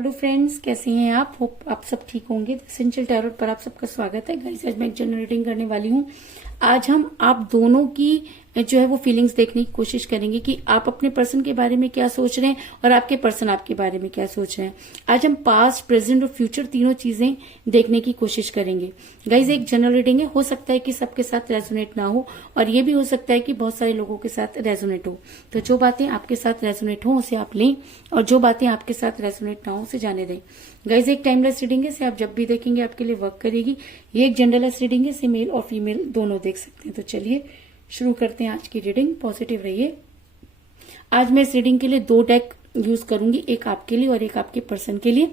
Hello friends, कैसे हैं आप? होप आप सब ठीक होंगे। एसेंशियल टैरोट पर आप सबका स्वागत है। गाइस, आज मैं एक जनरल रीडिंग करने वाली हूँ। आज हम आप दोनों की जो है वो फीलिंग्स देखने की कोशिश करेंगे कि आप अपने पर्सन के बारे में क्या सोच रहे हैं और आपके पर्सन आपके बारे में क्या सोच रहे हैं। आज हम पास्ट, प्रेजेंट और फ्यूचर तीनों चीजें देखने की कोशिश करेंगे। गाइस, एक जनरल रीडिंग है, हो सकता है कि सबके साथ रेजोनेट ना हो और ये भी हो सकता है कि बहुत सारे लोगों के साथ रेजोनेट हो। तो जो बातें आपके साथ रेजोनेट हो उसे आप लें और जो बातें आपके साथ रेजोनेट ना हो उसे जाने दें। गाइस, एक टाइमलेस रीडिंग है, इसे आप जब भी देखेंगे आपके लिए वर्क करेगी। ये एक जेंडरलेस रीडिंग है, इसे मेल और फीमेल दोनों देख सकते हैं। तो चलिए शुरू करते हैं आज की रीडिंग। पॉजिटिव रहिए। आज मैं इस रीडिंग के लिए 2 डेक यूज करूंगी, एक आपके लिए और एक आपके पर्सन के लिए।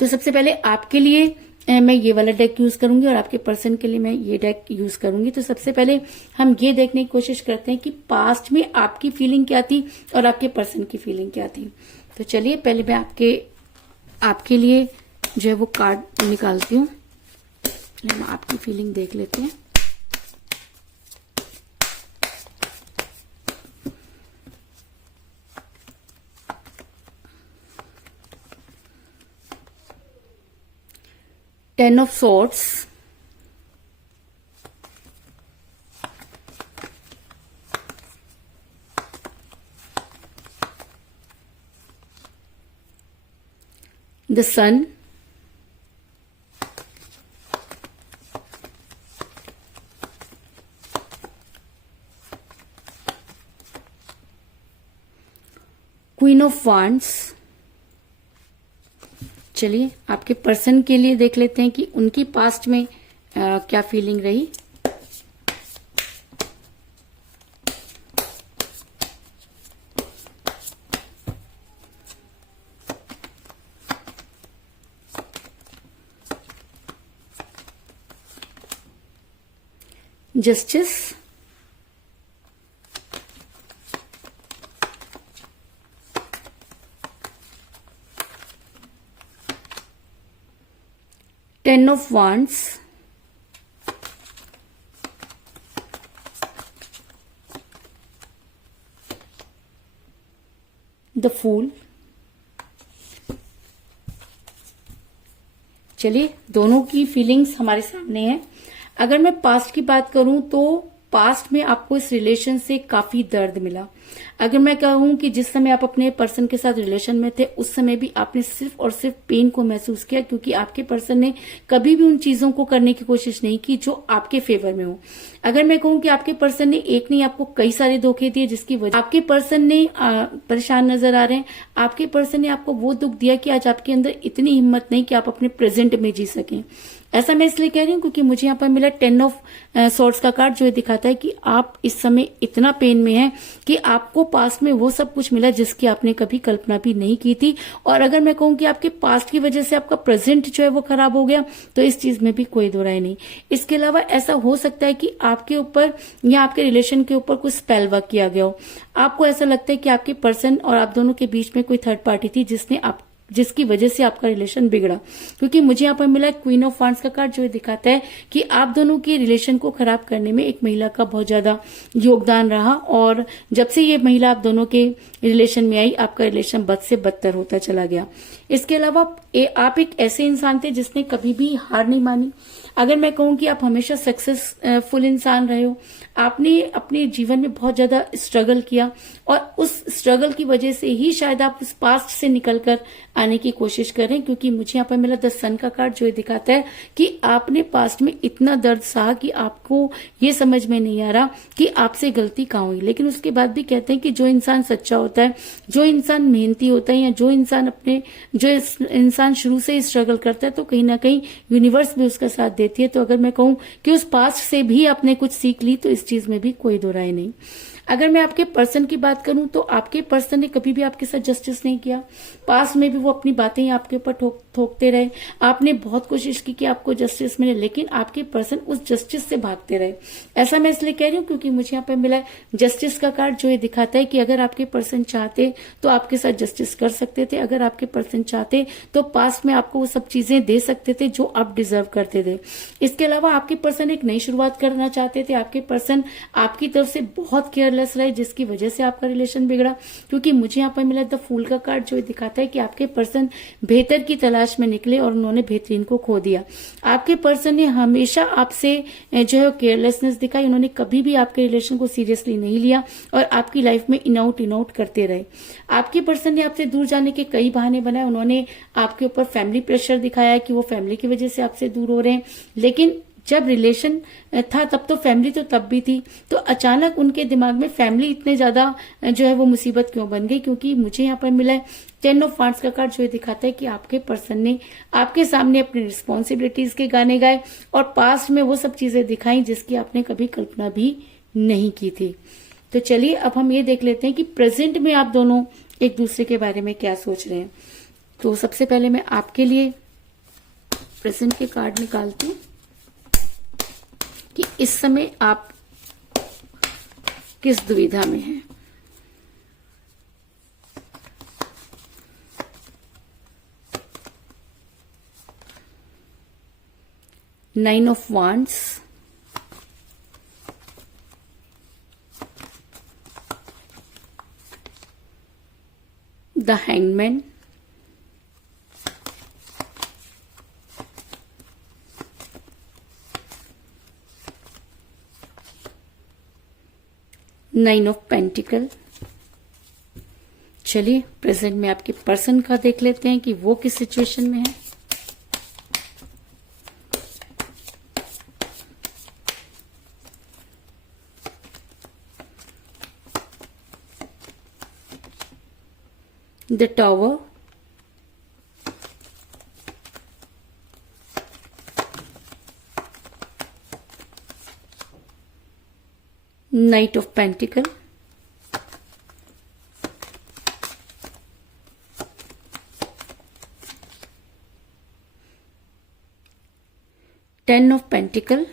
तो सबसे पहले आपके लिए मैं ये वाला डेक यूज करूंगी और आपके पर्सन के लिए मैं ये डेक यूज करूंगी। तो सबसे पहले हम ये देखने की कोशिश करते हैं कि पास्ट में आपकी फीलिंग क्या थी और आपके पर्सन की फीलिंग क्या थी। तो चलिए पहले मैं आपके लिए जो है वो कार्ड निकालती हूँ। हम आपकी फीलिंग देख लेते हैं। Ten of Swords, the Sun, Queen of Wands। चलिए आपके पर्सन के लिए देख लेते हैं कि उनकी पास्ट में क्या फीलिंग रही। Justice, Ten of Wands, The Fool। चलिए दोनों की फीलिंग्स हमारे सामने है। अगर मैं पास्ट की बात करूं तो पास्ट में आपको इस रिलेशन से काफी दर्द मिला। अगर मैं कहूं कि जिस समय आप अपने पर्सन के साथ रिलेशन में थे उस समय भी आपने सिर्फ और सिर्फ पेन को महसूस किया, क्योंकि आपके पर्सन ने कभी भी उन चीजों को करने की कोशिश नहीं की जो आपके फेवर में हो। अगर मैं कहूं कि आपके पर्सन ने एक नहीं आपको कई सारे धोखे दिए, जिसकी वजह आपके पर्सन ने परेशान नजर आ रहे हैं। आपके पर्सन ने आपको वो दुख दिया कि आज आपके अंदर इतनी हिम्मत नहीं कि आप अपने प्रेजेंट में जी सकें। ऐसा मैं इसलिए कह रही हूँ क्योंकि मुझे यहाँ पर मिला 10 ऑफ सॉर्ड्स का कार्ड, जो दिखाता है कि आप इस समय इतना पेन में हैं कि आपको पास्ट में वो सब कुछ मिला जिसकी आपने कभी कल्पना भी नहीं की थी। और अगर मैं कहूँ कि आपके पास्ट की वजह से आपका प्रेजेंट जो है वो खराब हो गया, तो इस चीज में भी कोई दो राय नहीं। इसके अलावा ऐसा हो सकता है कि आपके ऊपर या आपके रिलेशन के ऊपर कुछ स्पेल वर्क किया गया हो। आपको ऐसा लगता है कि आपके पर्सन और आप दोनों के बीच में कोई थर्ड पार्टी थी जिसकी वजह से आपका रिलेशन बिगड़ा। क्योंकि मुझे यहाँ पर मिला क्वीन ऑफ वांड्स का कार्ड, जो दिखाता है कि आप दोनों के रिलेशन को खराब करने में एक महिला का बहुत ज्यादा योगदान रहा और जब से ये महिला आप दोनों के रिलेशन में आई, आपका रिलेशन बद से बदतर होता चला गया। इसके अलावा आप एक ऐसे इंसान थे जिसने कभी भी हार नहीं मानी। अगर मैं कहूं कि आप हमेशा सक्सेसफुल इंसान रहे हो, आपने अपने जीवन में बहुत ज्यादा स्ट्रगल किया और उस स्ट्रगल की वजह से ही शायद आप उस पास्ट से निकलकर आने की कोशिश करें। क्योंकि मुझे यहाँ पर मिला द सन का कार्ड, जो दिखाता है कि आपने पास्ट में इतना दर्द सहा कि आपको ये समझ में नहीं आ रहा कि आपसे गलती कहाँ हुई। लेकिन उसके बाद भी कहते हैं कि जो इंसान सच्चा होता है, जो इंसान मेहनती होता है, या जो इंसान शुरू से ही स्ट्रगल करता है, तो कहीं ना कहीं यूनिवर्स भी उसका साथ देती है। तो अगर मैं कहूं कि उस पास्ट से भी आपने कुछ सीख ली, तो इस चीज में भी कोई दो राय नहीं। अगर मैं आपके पर्सन की बात करूं तो आपके पर्सन ने कभी भी आपके साथ जस्टिस नहीं किया। पास्ट में भी वो अपनी बातें आपके ऊपर थोकते रहे, आपने बहुत कोशिश की कि आपको जस्टिस मिले, लेकिन आपके पर्सन उस जस्टिस से भागते रहे। ऐसा मैं इसलिए कह रही हूँ क्योंकि मुझे यहाँ पे मिला है जस्टिस का कार्ड, जो ये दिखाता है कि अगर आपके पर्सन चाहते तो आपके साथ जस्टिस कर सकते थे, अगर आपके पर्सन चाहते तो पास्ट में आपको वो सब चीजें दे सकते थे जो आप डिजर्व करते थे। इसके अलावा आपके पर्सन एक नई शुरुआत करना चाहते थे, आपके पर्सन आपकी तरफ से बहुत केयरलेस रहे, जिसकी वजह से आपका रिलेशन बिगड़ा। क्योंकि मुझे यहाँ पर मिला द फूल का कार्ड, जो दिखाता है कि आपके पर्सन बेहतर की तलाश में निकले और उन्होंने बेहतरीन को खो दिया। आपके पर्सन ने हमेशा आपसे जो है केयरलेसनेस दिखाई, उन्होंने कभी भी आपके रिलेशन को सीरियसली नहीं लिया और आपकी लाइफ में इन आउट करते रहे। आपके पर्सन ने आपसे दूर जाने के कई बहाने बनाए, उन्होंने आपके ऊपर फैमिली प्रेशर दिखाया कि वो फैमिली की वजह से आपसे दूर हो रहे हैं, लेकिन जब रिलेशन था तब तो फैमिली तो तब भी थी। तो अचानक उनके दिमाग में फैमिली इतने ज्यादा जो है वो मुसीबत क्यों बन गई? क्योंकि मुझे यहाँ पर मिला है 10 ऑफ वांड्स का कार्ड, जो ये दिखाता है कि आपके पर्सन ने आपके सामने अपनी रिस्पॉन्सिबिलिटीज के गाने गाए और पास्ट में वो सब चीजें दिखाई जिसकी आपने कभी कल्पना भी नहीं की थी। तो चलिए अब हम ये देख लेते हैं कि प्रेजेंट में आप दोनों एक दूसरे के बारे में क्या सोच रहे हैं। तो सबसे पहले मैं आपके लिए प्रेजेंट के कार्ड निकालती हूँ कि इस समय आप किस दुविधा में हैं। Nine of wands, the hangman, nine of pentacle. चलिए प्रेजेंट में आपके पर्सन का देख लेते हैं कि वो किस सिचुएशन में है। The tower, night of pentacle, ten of pentacle.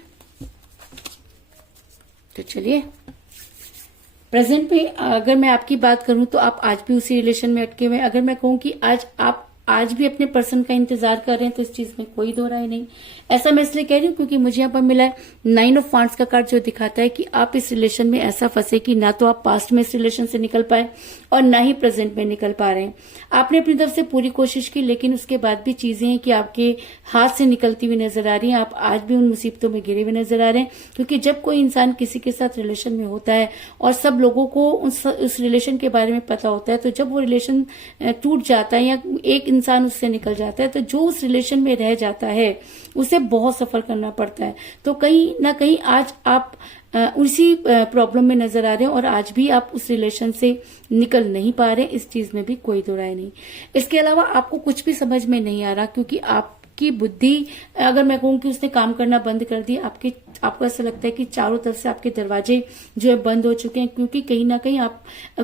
तो चलिए प्रेजेंट में अगर मैं आपकी बात करूं तो आप आज भी उसी रिलेशन में अटके हुए हैं। अगर मैं कहूं कि आप आज भी अपने पर्सन का इंतजार कर रहे हैं तो इस चीज में कोई दो राय नहीं। ऐसा मैं इसलिए कह रही हूँ क्योंकि मुझे यहाँ पर मिला है नाइन ऑफ वांड्स का कार्ड, जो दिखाता है कि आप इस रिलेशन में ऐसा फंसे कि ना तो आप पास्ट में इस रिलेशन से निकल पाए और ना ही प्रेजेंट में निकल पा रहे हैं। आपने अपनी तरफ से पूरी कोशिश की, लेकिन उसके बाद भी चीजें हैं कि आपके हाथ से निकलती हुई नजर आ रही हैं। आप आज भी उन मुसीबतों में घिरे हुए नजर आ रहे हैं, क्योंकि जब कोई इंसान किसी के साथ रिलेशन में होता है और सब लोगों को उस रिलेशन के बारे में पता होता है, तो जब वो रिलेशन टूट जाता है या एक इंसान उससे निकल जाता है, तो जो उस रिलेशन में रह जाता है उसे बहुत सफर करना पड़ता है। तो कहीं ना कहीं आज आप उसी प्रॉब्लम में नजर आ रहे हैं और आज भी आप उस रिलेशन से निकल नहीं पा रहे। इस चीज में भी कोई दो राय नहीं। इसके अलावा आपको कुछ भी समझ में नहीं आ रहा, क्योंकि आपकी बुद्धि, अगर मैं कहूँ कि उसने काम करना बंद कर दिया। आपको ऐसा लगता है कि चारों तरफ से आपके दरवाजे जो है बंद हो चुके हैं, क्योंकि कहीं ना कहीं आप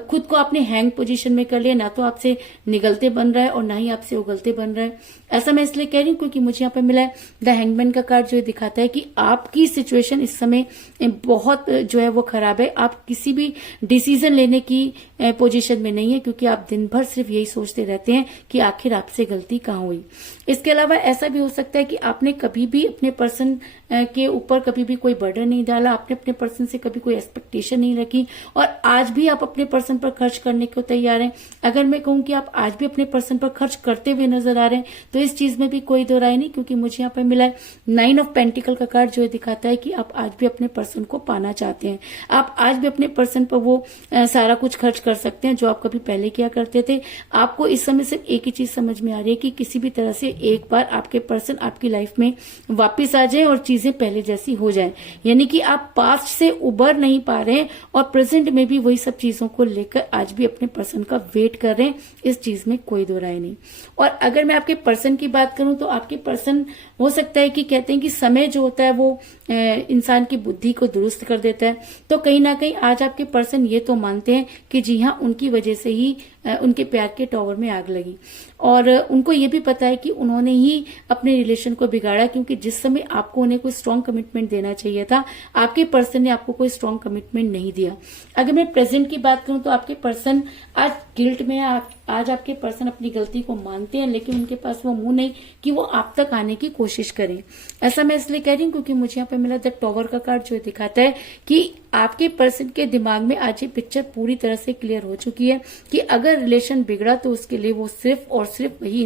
खुद को आपने हैंग पोजीशन में कर लिया। ना तो आपसे निगलते बन रहा है और ना ही आपसे उगलते बन रहा है। ऐसा मैं इसलिए कह रही हूँ क्योंकि मुझे यहाँ पे मिला है द हैंगमैन का कार्ड, जो दिखाता है कि आपकी सिचुएशन इस समय बहुत जो है वो खराब है। आप किसी भी डिसीजन लेने की पोजीशन में नहीं है, क्योंकि आप दिन भर सिर्फ यही सोचते रहते हैं कि आखिर आपसे गलती कहाँ हुई। इसके अलावा ऐसा भी हो सकता है कि आपने कभी भी अपने पर्सन के ऊपर कभी भी कोई बर्डन नहीं डाला, आपने अपने पर्सन से कभी कोई एक्सपेक्टेशन नहीं रखी और आज भी आप अपने पर्सन पर खर्च करने को तैयार हैं। अगर मैं कहूँ कि आप आज भी अपने पर्सन पर खर्च करते हुए नजर आ रहे हैं तो इस चीज में भी कोई दो राय नहीं, क्योंकि मुझे यहाँ पर मिला है नाइन ऑफ पेंटिकल का कार्ड, जो दिखाता है कि आप आज भी अपने पर्सन को पाना चाहते हैं। आप आज भी अपने पर्सन पर वो सारा कुछ खर्च कर सकते हैं जो आप कभी पहले किया करते थे। आपको इस समय सिर्फ एक ही चीज समझ में आ रही है कि किसी भी तरह से एक बार आपके पर्सन आपकी लाइफ में वापिस आ जाए और चीजें पहले जैसी हो जाए। यानी कि आप पास्ट से उबर नहीं पा रहे हैं और प्रेजेंट में भी वही सब चीजों को लेकर आज भी अपने पर्सन का वेट कर रहे हैं। इस चीज में कोई दो राय नहीं। और अगर मैं आपके पर्सन की बात करूं तो आपके पर्सन हो सकता है कि कहते हैं कि समय जो होता है वो इंसान की बुद्धि को दुरुस्त कर देता है। तो कहीं ना कहीं आज आपके पर्सन ये तो मानते हैं कि जी हाँ, उनकी वजह से ही उनके प्यार के टॉवर में आग लगी। और उनको ये भी पता है कि उन्होंने ही अपने रिलेशन को बिगाड़ा, क्योंकि जिस समय आपको उन्हें कोई स्ट्रांग कमिटमेंट देना चाहिए था, आपके पर्सन ने आपको कोई स्ट्रांग कमिटमेंट नहीं दिया। अगर मैं प्रेजेंट की बात करूं तो आपके पर्सन आज गिल्ट में है। आज आपके पर्सन अपनी गलती को मानते हैं, लेकिन उनके पास वो मुंह नहीं कि वो आप तक आने की कोशिश करें। ऐसा मैं इसलिए कह रही हूँ क्योंकि मुझे यहाँ पे मिला द टॉवर का कार्ड, जो दिखाता है कि आपके पर्सन के दिमाग में आज ये पिक्चर पूरी तरह से क्लियर हो चुकी है कि अगर रिलेशन बिगड़ा तो उसके लिए वो सिर्फ और सिर्फ वही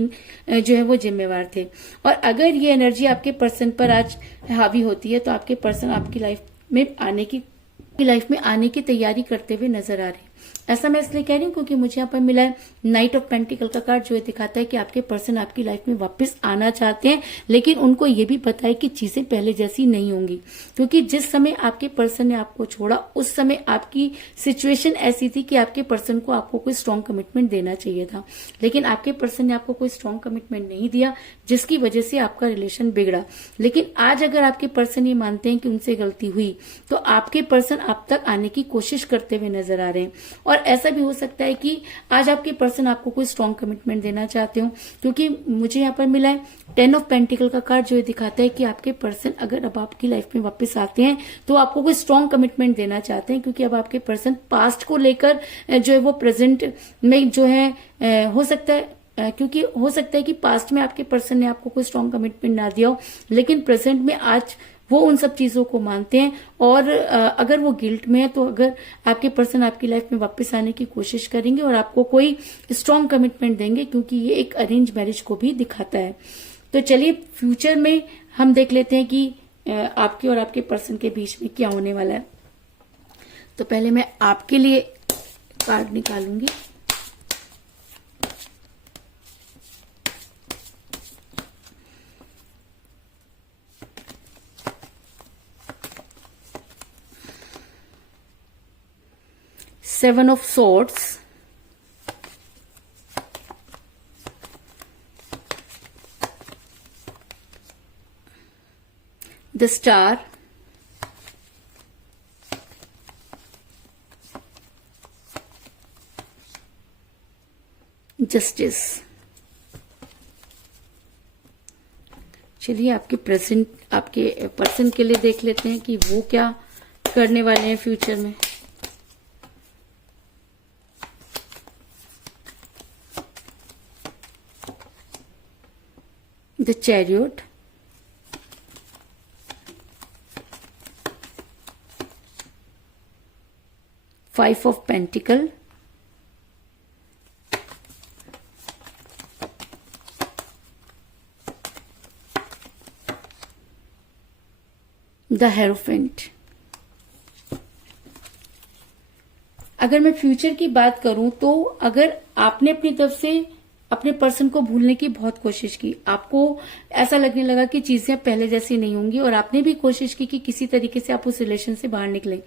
जो है वो जिम्मेवार थे। और अगर ये एनर्जी आपके पर्सन पर आज हावी होती है तो आपके पर्सन आपकी लाइफ में आने की तैयारी करते हुए नजर आ रहे हैं। ऐसा मैं इसलिए कह रही हूँ क्योंकि मुझे यहाँ पर मिला है नाइट ऑफ पेंटिकल का कार्ड, जो दिखाता है कि आपके पर्सन आपकी लाइफ में वापस आना चाहते हैं, लेकिन उनको ये भी पता है कि चीजें पहले जैसी नहीं होंगी। क्योंकि जिस समय आपके पर्सन ने आपको छोड़ा उस समय आपकी सिचुएशन ऐसी थी कि आपके पर्सन को आपको कोई स्ट्रांग कमिटमेंट देना चाहिए था, लेकिन आपके पर्सन ने आपको कोई स्ट्रांग कमिटमेंट नहीं दिया, जिसकी वजह से आपका रिलेशन बिगड़ा। लेकिन आज अगर आपके पर्सन ये मानते हैं कि उनसे गलती हुई, तो आपके पर्सन आप तक आने की कोशिश करते हुए नजर आ रहे हैं। और ऐसा भी हो सकता है कि आज आपके पर्सन आपको कोई स्ट्रांग कमिटमेंट देना चाहते हो, क्योंकि मुझे यहाँ पर मिला है 10 ऑफ पेंटिकल का कार्ड, जो दिखाता है कि आपके पर्सन अगर अब आपकी लाइफ में वापस आते हैं तो आपको कोई स्ट्रांग कमिटमेंट देना चाहते हैं, क्योंकि अब आपके पर्सन पास्ट को लेकर जो है वो प्रेजेंट में जो है हो सकता है, क्योंकि हो सकता है कि पास्ट में आपके पर्सन ने आपको कोई स्ट्रांग कमिटमेंट ना दिया हो, लेकिन प्रेजेंट में आज वो उन सब चीजों को मानते हैं। और अगर वो गिल्ट में है तो अगर आपके पर्सन आपकी लाइफ में वापस आने की कोशिश करेंगे और आपको कोई स्ट्रांग कमिटमेंट देंगे, क्योंकि ये एक अरेंज मैरिज को भी दिखाता है। तो चलिए फ्यूचर में हम देख लेते हैं कि आपके और आपके पर्सन के बीच में क्या होने वाला है। तो पहले मैं आपके लिए card निकालूंगी। Seven of Swords, the Star, Justice। चलिए आपके पर्सन के लिए देख लेते हैं कि वो क्या करने वाले हैं फ्यूचर में। The Chariot, Five of Pentacles, The Hierophant। अगर मैं फ्यूचर की बात करूं तो अगर आपने अपनी तरफ से अपने पर्सन को भूलने की बहुत कोशिश की, आपको ऐसा लगने लगा कि चीजें पहले जैसी नहीं होंगी, और आपने भी कोशिश की कि किसी तरीके से आप उस रिलेशन से बाहर निकले,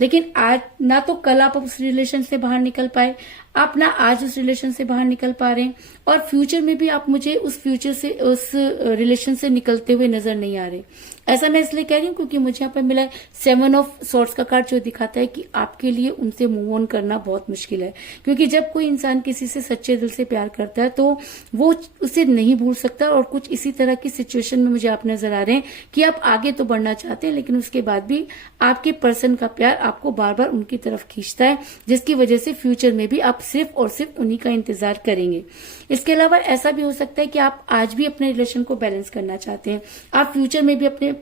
लेकिन आज ना तो कल आप उस रिलेशन से बाहर निकल पाए, आप ना आज उस रिलेशन से बाहर निकल पा रहे हैं, और फ्यूचर में भी आप मुझे उस रिलेशन से निकलते हुए नजर नहीं आ रहे। ऐसा मैं इसलिए कह रही हूँ क्योंकि मुझे यहाँ पर मिला है 7 ऑफ सॉर्ड्स का कार्ड, जो दिखाता है कि आपके लिए उनसे मूव ऑन करना बहुत मुश्किल है। क्योंकि जब कोई इंसान किसी से सच्चे दिल से प्यार करता है तो वो उसे नहीं भूल सकता, और कुछ इसी तरह की सिचुएशन में मुझे आप नजर आ रहे हैं कि आप आगे तो बढ़ना चाहते हैं, लेकिन उसके बाद भी आपके पर्सन का प्यार आपको बार बार उनकी तरफ खींचता है, जिसकी वजह से फ्यूचर में भी आप सिर्फ और सिर्फ उन्हीं का इंतजार करेंगे। इसके अलावा ऐसा भी हो सकता है कि आप आज भी अपने रिलेशन को बैलेंस करना चाहते हैं, आप फ्यूचर में भी अपने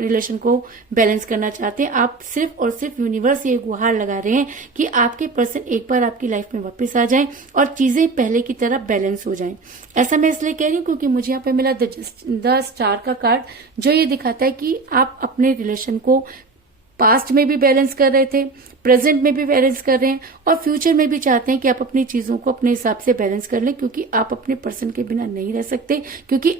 रिलेशन को बैलेंस करना चाहते हैं। आप सिर्फ और सिर्फ यूनिवर्स ये गुहार लगा रहे हैं कि आपके पर्सन एक बार आपकी लाइफ में वापस आ जाएं और चीजें पहले की तरह बैलेंस हो जाएं। ऐसा मैं इसलिए कह रही हूँ क्योंकि मुझे यहाँ पे मिला द स्टार का कार्ड, जो ये दिखाता है कि आप अपने रिलेशन को पास्ट में भी बैलेंस कर रहे थे, प्रेजेंट में भी बैलेंस कर रहे हैं, और फ्यूचर में भी चाहते हैं कि आप अपनी चीजों को अपने हिसाब से बैलेंस कर लें, क्योंकि आप अपने पर्सन के बिना नहीं रह सकते, क्योंकि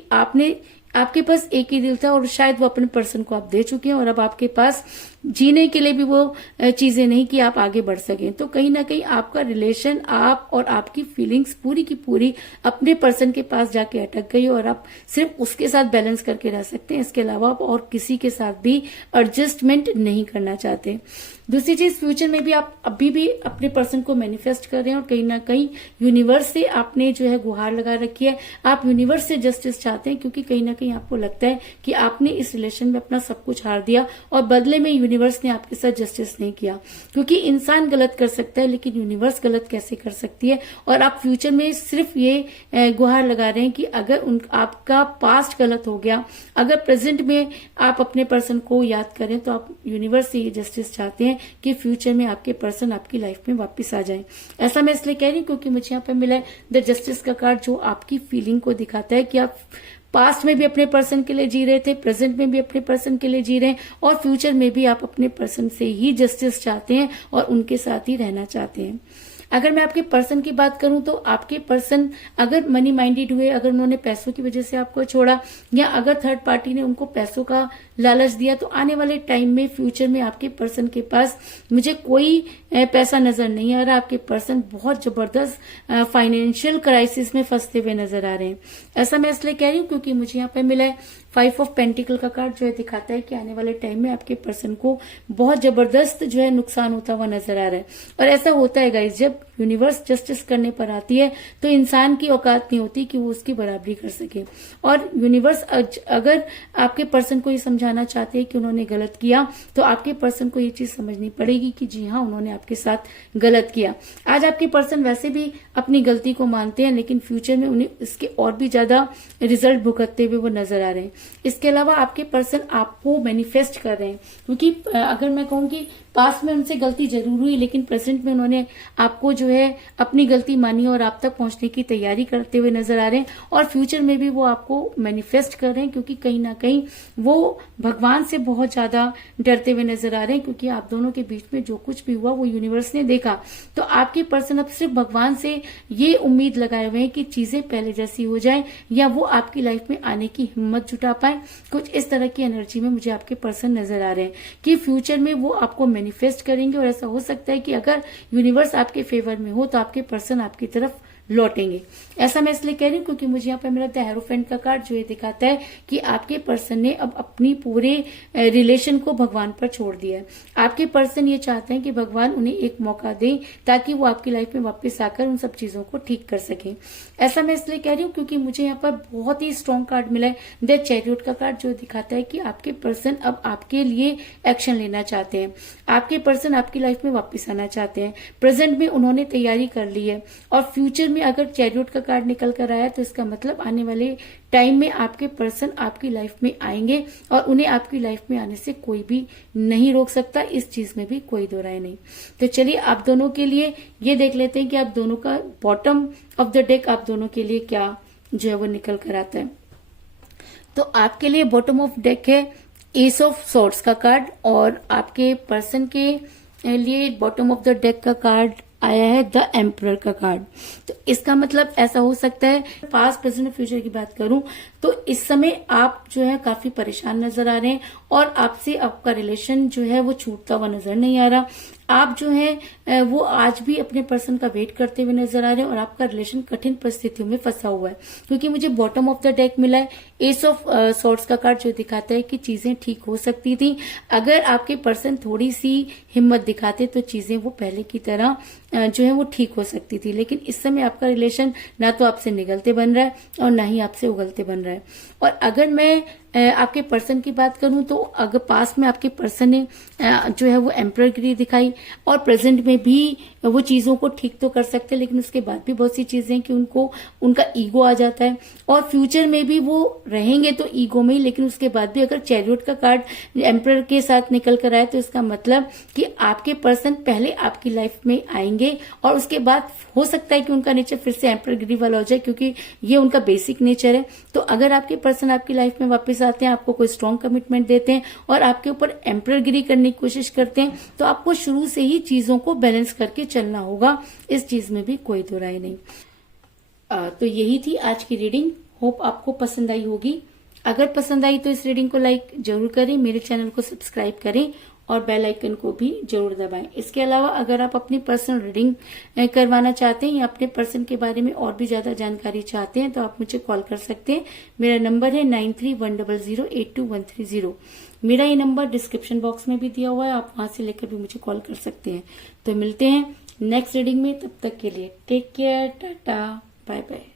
आपके पास एक ही दिल था और शायद वो अपने पर्सन को आप दे चुके हैं, और अब आपके पास जीने के लिए भी वो चीजें नहीं कि आप आगे बढ़ सकें। तो कहीं ना कहीं आपका रिलेशन, आप और आपकी फीलिंग्स पूरी की पूरी अपने पर्सन के पास जाके अटक गई और आप सिर्फ उसके साथ बैलेंस करके रह सकते हैं। इसके अलावा आप और किसी के साथ भी एडजस्टमेंट नहीं करना चाहते। दूसरी चीज, फ्यूचर में भी आप अभी भी अपने पर्सन को मैनिफेस्ट कर रहे हैं और कहीं ना कहीं यूनिवर्स से आपने जो है गुहार लगा रखी है। आप यूनिवर्स से जस्टिस चाहते हैं क्योंकि कहीं ना कहीं आपको लगता है कि आपने इस रिलेशन में अपना सब कुछ हार दिया और बदले में यूनिवर्स ने आपके साथ जस्टिस नहीं किया। क्योंकि इंसान गलत कर सकता है लेकिन यूनिवर्स गलत कैसे कर सकती है। और आप फ्यूचर में सिर्फ ये गुहार लगा रहे हैं कि अगर आपका पास्ट गलत हो गया, अगर प्रेजेंट में आप अपने पर्सन को याद करें तो आप यूनिवर्स से ये जस्टिस चाहते हैं कि फ्यूचर में आपके पर्सन आपकी लाइफ में वापस आ जाए। ऐसा मैं इसलिए कह रही हूँ क्योंकि मुझे यहाँ पे मिला है द जस्टिस का कार्ड, जो आपकी फीलिंग को दिखाता है कि आप पास्ट में भी अपने पर्सन के लिए जी रहे थे, प्रेजेंट में भी अपने पर्सन के लिए जी रहे हैं और फ्यूचर में भी आप अपने पर्सन से ही जस्टिस चाहते हैं और उनके साथ ही रहना चाहते हैं। अगर मैं आपके पर्सन की बात करूं तो आपके पर्सन अगर मनी माइंडेड हुए, अगर उन्होंने पैसों की वजह से आपको छोड़ा या अगर थर्ड पार्टी ने उनको पैसों का लालच दिया, तो आने वाले टाइम में फ्यूचर में आपके पर्सन के पास मुझे कोई पैसा नजर नहीं आ रहा। आपके पर्सन बहुत जबरदस्त फाइनेंशियल क्राइसिस में फंसते हुए नजर आ रहे हैं। ऐसा मैं इसलिए कह रही हूँ क्योंकि मुझे यहाँ पे मिला है 5 ऑफ पेंटिकल का कार्ड, जो है दिखाता है कि आने वाले टाइम में आपके पर्सन को बहुत जबरदस्त जो है नुकसान होता हुआ नजर आ रहा है। और ऐसा होता है गाइस, जब यूनिवर्स जस्टिस करने पर आती है तो इंसान की औकात नहीं होती कि वो उसकी बराबरी कर सके। और यूनिवर्स अगर आपके पर्सन को ये समझाना चाहते हैं कि उन्होंने गलत किया, तो आपके पर्सन को ये चीज समझनी पड़ेगी कि जी हाँ, उन्होंने आपके साथ गलत किया। आज आपके पर्सन वैसे भी अपनी गलती को मानते हैं लेकिन फ्यूचर में उन्हें इसके और भी ज्यादा रिजल्ट भुगतते हुए वो नजर आ रहे हैं। इसके अलावा आपके पर्सन आपको मैनिफेस्ट कर रहे हैं क्योंकि अगर मैं कहूँ कि पास्ट में उनसे गलती जरूर हुई लेकिन प्रेजेंट में उन्होंने आपको जो है अपनी गलती मानी और आप तक पहुंचने की तैयारी करते हुए नजर आ रहे हैं। और फ्यूचर में भी वो आपको मैनिफेस्ट कर रहे हैं क्योंकि कहीं ना कहीं वो भगवान से बहुत ज्यादा डरते हुए नजर आ रहे हैं क्योंकि आप दोनों के बीच में जो कुछ भी हुआ वो यूनिवर्स ने देखा। तो आपके पर्सन अब सिर्फ भगवान से ये उम्मीद लगाए हुए हैं कि चीजें पहले जैसी हो जाए या वो आपकी लाइफ में आने की हिम्मत जुटा पाए। कुछ इस तरह की एनर्जी में मुझे आपके पर्सन नजर आ रहे हैं कि फ्यूचर में वो आपको मैनिफेस्ट करेंगे। और ऐसा हो सकता है कि अगर यूनिवर्स आपके फेवर में हो तो आपके पर्सन आपकी तरफ लौटेंगे। ऐसा मैं इसलिए कह रही हूँ क्योंकि मुझे यहाँ पे मेरा द हेरोफेंट का कार्ड जो ये दिखाता है कि आपके पर्सन ने अब अपनी पूरे रिलेशन को भगवान पर छोड़ दिया है। आपके पर्सन ये चाहते हैं कि भगवान उन्हें एक मौका दे ताकि वो आपकी लाइफ में वापस आकर उन सब चीजों को ठीक कर सके। ऐसा मैं इसलिए कह रही हूँ क्योंकि मुझे यहाँ पर बहुत ही स्ट्रॉन्ग कार्ड मिला है द चैरियट का कार्ड, जो दिखाता है कि आपके पर्सन अब आपके लिए एक्शन लेना चाहते हैं। आपके पर्सन आपकी लाइफ में वापस आना चाहते हैं। प्रेजेंट में उन्होंने तैयारी कर ली है और फ्यूचर में अगर चैरियट का कार्ड निकल कर आया तो इसका मतलब आने वाले टाइम में आपके पर्सन आपकी लाइफ में आएंगे और उन्हें आपकी लाइफ में आने से कोई भी नहीं रोक सकता। इस चीज में भी कोई दो राय नहीं। तो चलिए आप दोनों के लिए ये देख लेते हैं कि आप दोनों का बॉटम ऑफ द डेक आप दोनों के लिए क्या जो है वो निकल कर आता है। तो आपके लिए बॉटम ऑफ डेक है एस ऑफ सॉर्ड्स का कार्ड और आपके पर्सन के लिए बॉटम ऑफ द डेक का कार्ड आया है द एम्परर का कार्ड। तो इसका मतलब ऐसा हो सकता है, पास्ट प्रेजेंट फ्यूचर की बात करूं तो इस समय आप जो है काफी परेशान नजर आ रहे हैं और आपसे आपका रिलेशन जो है वो छूटता हुआ नजर नहीं आ रहा। आप जो है वो आज भी अपने पर्सन का वेट करते हुए नजर आ रहे हैं और आपका रिलेशन कठिन परिस्थितियों में फंसा हुआ है क्योंकि मुझे बॉटम ऑफ द डेक मिला है एस ऑफ सॉर्ड्स का कार्ड, जो दिखाता है कि चीजें ठीक हो सकती थी अगर आपके पर्सन थोड़ी सी हिम्मत दिखाते तो चीजें वो पहले की तरह जो है वो ठीक हो सकती थी। लेकिन इस समय आपका रिलेशन ना तो आपसे निगलते बन रहा है और ना ही आपसे उगलते बन रहा है। और अगर मैं आपके पर्सन की बात करूं तो अगर पास्ट में आपके पर्सन ने जो है वो एम्परर गिरी दिखाई और प्रेजेंट में भी वो चीजों को ठीक तो कर सकते हैं लेकिन उसके बाद भी बहुत सी चीजें कि उनको उनका ईगो आ जाता है और फ्यूचर में भी वो रहेंगे तो ईगो में ही। लेकिन उसके बाद भी अगर चैरियट का कार्ड एम्परर के साथ निकल कर आए तो इसका मतलब कि आपके पर्सन पहले आपकी लाइफ में आएंगे और उसके बाद हो सकता है कि उनका नेचर फिर से एम्परर गिरी वाला हो जाए क्योंकि ये उनका बेसिक नेचर है। तो अगर आपके पर्सन आपकी लाइफ में वापस आते हैं, आपको कोई स्ट्रॉन्ग कमिटमेंट देते हैं और आपके ऊपर एम्परर गिरी करने की कोशिश करते हैं तो आपको शुरू से ही चीजों को बैलेंस करके चलना होगा। इस चीज में भी कोई दो राय नहीं। तो यही थी आज की रीडिंग। होप आपको पसंद आई होगी। अगर पसंद आई तो इस रीडिंग को लाइक जरूर करें, मेरे चैनल को सब्सक्राइब करें और बेल आइकन को भी जरूर दबाएं। इसके अलावा अगर आप अपनी पर्सनल रीडिंग करवाना चाहते हैं या अपने पर्सन के बारे में और भी ज्यादा जानकारी चाहते हैं तो आप मुझे कॉल कर सकते हैं। मेरा नंबर है 9310082130। मेरा ये नंबर डिस्क्रिप्शन बॉक्स में भी दिया हुआ है, आप वहां से लेकर भी मुझे कॉल कर सकते हैं। तो मिलते हैं नेक्स्ट रीडिंग में, तब तक के लिए take care, tata, bye bye.